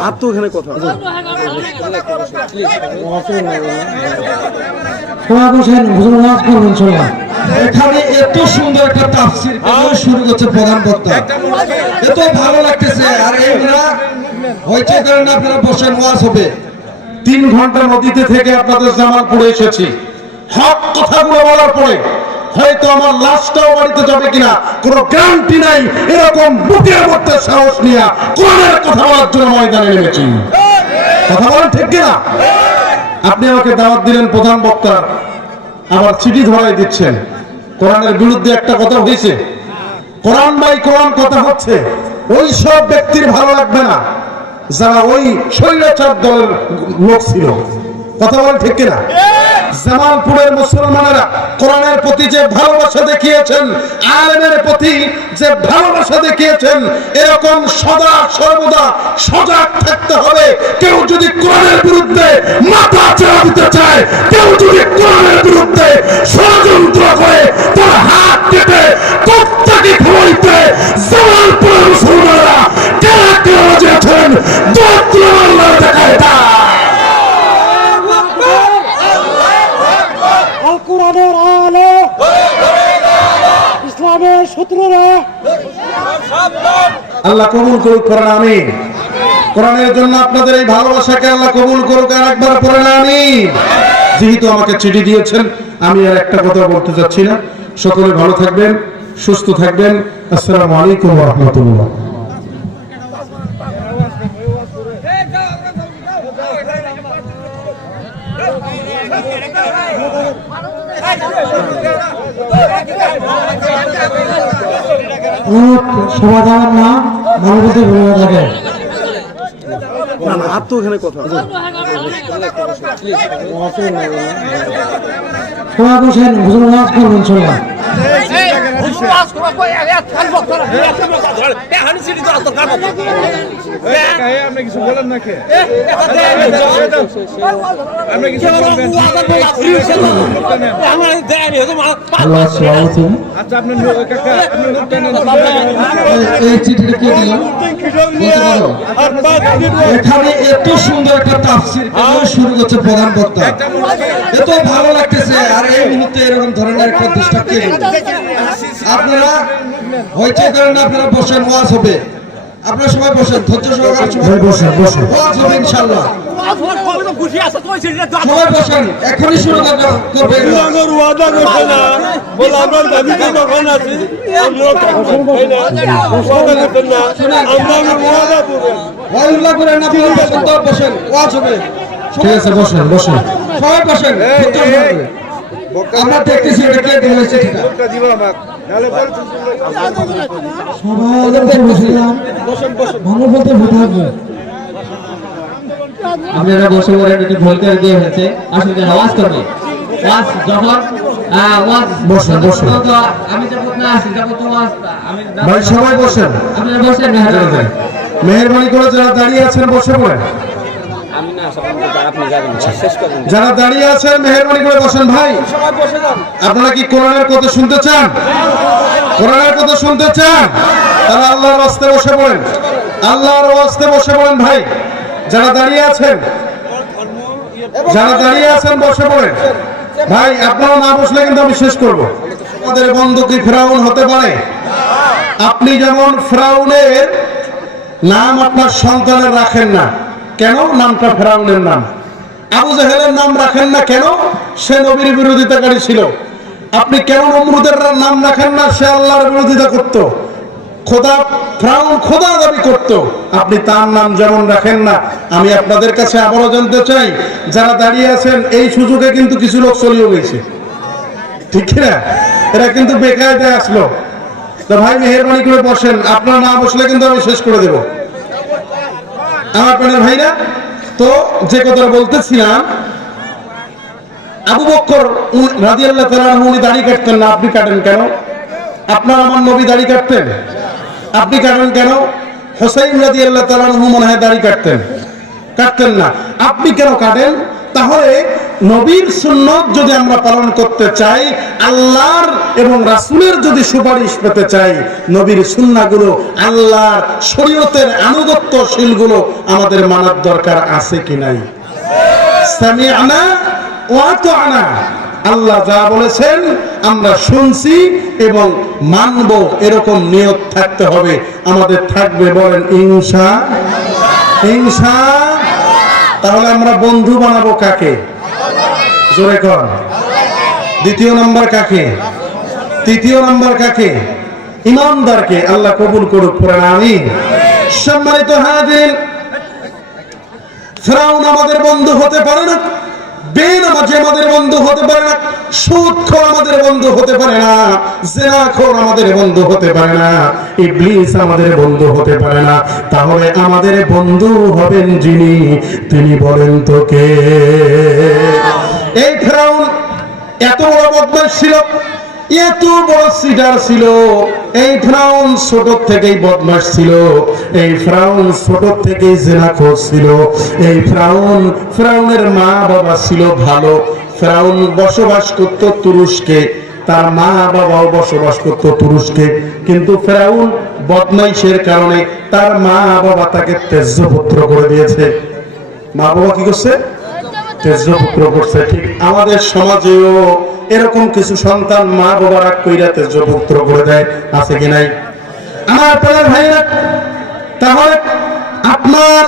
হাত তো ওখানে কথা এখানে এত সুন্দর একটা তাফসির শুরু করছে প্রধান বক্তা। এত ভালো লাগতেছে। আর এগুলা হইতে কারণ আপনারা বসেন, ওয়াজ হবে। তিন ঘণ্টা নদীতে থেকে আপনাদের জামালপুরে এসেছি। হক কথাগুলো বলার পরে হয়তো আমার লাশটাও বাড়িতে যাবে কিনা, কোনো গ্যারান্টি নাই, এরকম বুকের মধ্যে সাহস নিয়ে কোরআনের কথা বলার জন্য ময়দানে নেমেছি। কথা বলেন ঠিক কিনা? আপনি আমাকে দাওয়াত দিলেন প্রধান বক্তার আবার চিঠি ধরাই দিচ্ছেন। কোরআনের বিরুদ্ধে একটা কথা হয়েছে কোরআন বাই কোরআন কথা হচ্ছে। ওই সব ব্যক্তির ভালো লাগবে না, যারা ওই শৈলাচার দলের লোক ছিল। কথা বলে ঠিক কিনা? জামালপুরের মুসলমানেরা কোরআনের প্রতি যে ভালোবাসা দেখিয়েছেন, আলেমের প্রতি যে ভালোবাসা দেখিয়েছেন, এরকম সদা সর্বদা সজাগ থাকতে হবে। কেউ যদি কোরআনের বিরুদ্ধে মাথা চেরা দিতে চায়, কেউ যদি কোরআনের বিরুদ্ধে ষড়যন্ত্র আল্লাহ কবুল করুক করেন আমি কোরআনের জন্য আপনাদের এই ভালোবাসাকে আল্লাহ কবুল করুক আর একবার পড়েন আমি যেহেতু আমাকে চিঠি দিয়েছেন, আমি আর একটা কথা বলতে চাচ্ছি না। সকলে ভালো থাকবেন, সুস্থ থাকবেন। আসসালামু আলাইকুম রহমতুল্লাহ। যাবেন না মানবতে ভুলে থাকে না না হাত তো ওখানে কথা বসেন হুজুর নামাজ পড়বেন সবাই এখানে এত সুন্দর একটা তাফসির শুরু করছে প্রধান বক্তা? এত ভালো লাগতেছে। আর এই মুহূর্তে এরকম ধরনের একটা কে? আপনারা হইতে কারণ আপনারা বসেন ওয়াজ হবে। আপনারা সবাই বসেন ধৈর্য সহকারে সবাই বসেন বসেন। ওয়াজ হবে ইনশাআল্লাহ। সবাই বসেন এখনই শুরু করবে ওয়াদা করছে না বলে আমরা দাবিতে তখন আছি আমরা ওয়াদা করছেন না আমরা ওয়াদা করবেন ওয়াইল্লাহ করে আপনারা বসেন তো বসেন ওয়াজ হবে। ঠিক আছে বসেন বসেন। সবাই বসেন আমরা দেখতেছি এটা কে দিব আপনারা বসে পড়ে একটু দিয়ে হয়েছে আসলে আওয়াজ করবে ওয়াজ যখন? ওয়াজ বসেন। তো আমি যখন না আসি তখন তো ওয়াজ আমি ভাই সবাই বসেন। আপনারা বসেন মেহরবানি। মেহরবানি করে যারা দাঁড়িয়ে আছেন বসে পড়েন। যারা দাঁড়িয়ে আছেন মেহরবানি করে বসেন ভাই। আপনারা কি কোরআনের কথা শুনতে চান? কোরআনের কথা শুনতে চান? তাহলে আল্লাহর রাস্তে বসে পড়েন। আল্লাহর রাস্তে বসে পড়েন ভাই। যারা দাঁড়িয়ে আছেন, যারা দাঁড়িয়ে আছেন, বসে পড়েন। ভাই, আপনারা না বসলে কিন্তু আমি শেষ করব। আমাদের বন্ধু কি ফেরাউন হতে পারে? আপনি যেমন ফেরাউনের নাম আপনার সন্তানের রাখেন না কেন? নামটা ফেরাউনের নাম। আবু জাহেলের নাম রাখেন না কেন? সে নবীর বিরোধিতাকারী ছিল। আপনি কেন নমরুদের নাম রাখেন না? সে আল্লাহর বিরোধিতা করত। খোদা, ফ্রাউন খোদা দাবি করত। আপনি তার নাম যেমন রাখেন না, আমি আপনাদের কাছে আবারও জানতে চাই, যারা দাঁড়িয়ে আছেন, এই সুযোগে কিন্তু কিছু লোক চলিয়ে গেছে ঠিক না? এরা কিন্তু বেকায়দায় আসলো। তো ভাই, মেহরবানি করে বসেন। আপনারা না বসলে কিন্তু আমি শেষ করে দেব। আমার প্রাণের ভাইরা, তো যে কথা বলতেছিলাম, আবু বক্কর রাজি আল্লাহ উনি দাড়ি কাটতেন না, আপনি কাটেন কেন? আপনার আমার নবী দাড়ি কাটতেন? আপনি কাটেন কেন? হোসাইন রাদিয়াল্লাহু তাআলা মনে হয় দাড়ি কাটতেন। কাটতেন না। আপনি কেন কাটেন? তাহলে নবীর সুন্নত যদি আমরা পালন করতে চাই, আল্লাহর এবং রাসূলের যদি সুপারিশ পেতে চাই, নবীর সুন্নাহগুলো আল্লাহর শরীয়তের আনুগত্যশীলগুলো আমাদের মানার দরকার আছে কি নাই? সামিআনা ওয়া আতানা আল্লাহ যা বলেছেন আমরা শুনছি এবং মানব, এরকম নিয়ত থাকতে হবে। আমাদের থাকবে বলেন ইনসা ইনসা তাহলে আমরা বন্ধু বানাবো কাকে? জোরে কর। দ্বিতীয় নাম্বার কাকে? তৃতীয় নাম্বার কাকে? ইমানদারকে আল্লাহ কবুল করুক পুরান আমিন। সম্মানিত হাজির, ফেরাউন আমাদের বন্ধু হতে পারে না আমাদের বন্ধু হতে পারে না আমাদের বন্ধু হতে পারে না আমাদের বন্ধু হতে পারে না, ইবলিস আমাদের বন্ধু হতে পারে না। তাহলে আমাদের বন্ধু হবেন যিনি, তিনি বলেন তোকে এই ফেরাউন এত বড় বদমাশ ছিল, এত বড় সিডার ছিল। এই ফ্রাউন ছোট থেকেই বদমাস ছিল, এই ফ্রাউন ছোট থেকেই জেনাখোর ছিল। এই ফ্রাউন ফ্রাউনের মা বাবা ছিল ভালো। ফ্রাউন বসবাস করত তুরস্কে, তার মা বাবাও বসবাস করত তুরস্কে। কিন্তু ফ্রাউন বদমাইশের কারণে তার মা বাবা তাকে তেজপুত্র করে দিয়েছে। মা বাবা কি করছে? তেজপুত্র করছে, ঠিক আমাদের সমাজেও এরকম কিছু সন্তান মা বাবা রাগ কইরা তেজপুত্র করে দেয়, আছে কি নাই? আমার প্রাণের ভাইরা তাহলে আপনার